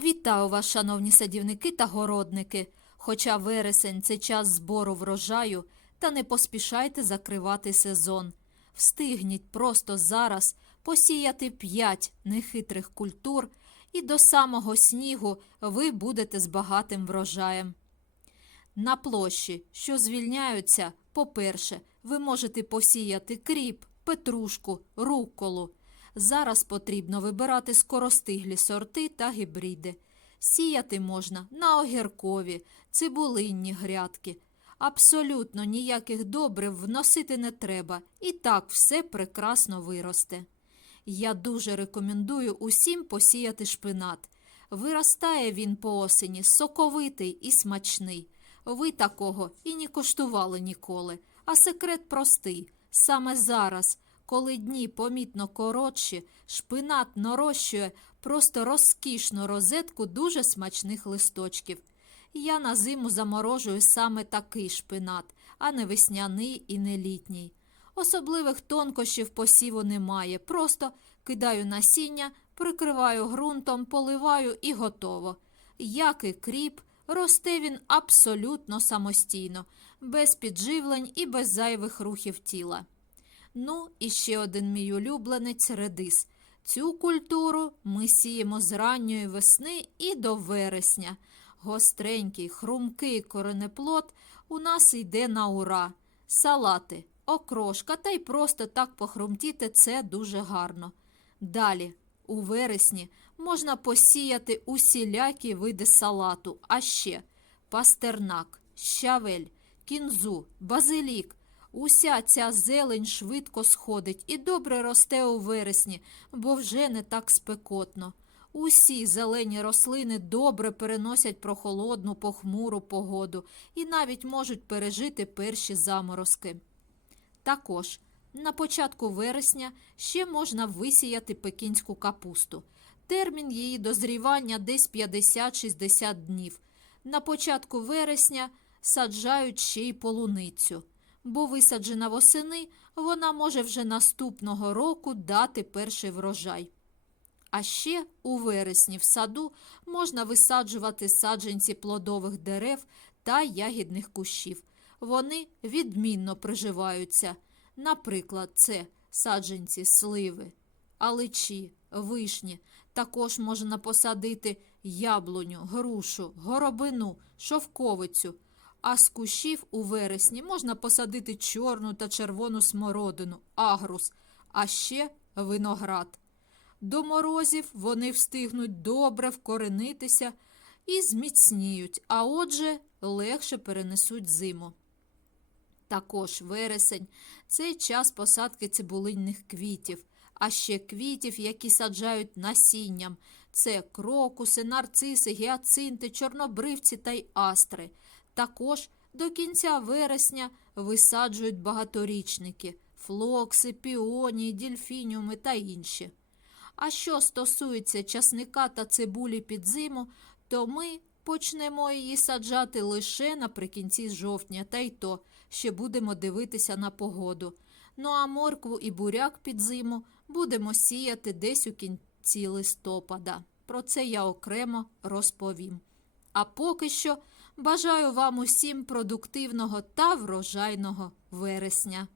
Вітаю вас, шановні садівники та городники. Хоча вересень це час збору врожаю, та не поспішайте закривати сезон. Встигніть просто зараз посіяти п'ять нехитрих культур, і до самого снігу ви будете з багатим врожаєм. На площі, що звільняються, по-перше, ви можете посіяти кріп, петрушку, рукколу. Зараз потрібно вибирати скоростиглі сорти та гібриди. Сіяти можна на огіркові, цибулинні грядки. Абсолютно ніяких добрив вносити не треба, і так все прекрасно виросте. Я дуже рекомендую усім посіяти шпинат. Виростає він по осені соковитий і смачний. Ви такого і не коштували ніколи. А секрет простий. Саме зараз, коли дні помітно коротші, шпинат нарощує просто розкішну розетку дуже смачних листочків. Я на зиму заморожую саме такий шпинат, а не весняний і не літній. Особливих тонкощів посіву немає. Просто кидаю насіння, прикриваю ґрунтом, поливаю і готово. Як і кріп, росте він абсолютно самостійно, без підживлень і без зайвих рухів тіла. Ну, і ще один мій улюбленець редис. Цю культуру ми сіємо з ранньої весни і до вересня. Гостренький, хрумкий коренеплод у нас йде на ура. Салати, окрошка та й просто так похрумтіти це дуже гарно. Далі, у вересні, можна посіяти усілякі види салату, а ще пастернак, щавель, кінзу, базилік. Уся ця зелень швидко сходить і добре росте у вересні, бо вже не так спекотно. Усі зелені рослини добре переносять прохолодну похмуру погоду і навіть можуть пережити перші заморозки. Також на початку вересня ще можна висіяти пекінську капусту. Термін її дозрівання десь 50-60 днів. На початку вересня саджають ще й полуницю, бо висаджена восени вона може вже наступного року дати перший врожай. А ще у вересні в саду можна висаджувати саджанці плодових дерев та ягідних кущів. Вони відмінно приживаються. Наприклад, це саджанці сливи, аличі, вишні. Також можна посадити яблуню, грушу, горобину, шовковицю. А з кущів у вересні можна посадити чорну та червону смородину, агрус, а ще виноград. До морозів вони встигнуть добре вкоренитися і зміцніють, а отже, легше перенесуть зиму. Також вересень це час посадки цибулинних квітів, а ще квітів, які саджають насінням. Це крокуси, нарциси, гіацинти, чорнобривці та й астри. Також до кінця вересня висаджують багаторічники флокси, піонії, дільфініуми та інші. А що стосується часника та цибулі під зиму, то ми почнемо її саджати лише наприкінці жовтня, та й то ще будемо дивитися на погоду. Ну а моркву і буряк під зиму будемо сіяти десь у кінці листопада. Про це я окремо розповім. А поки що бажаю вам усім продуктивного та врожайного вересня.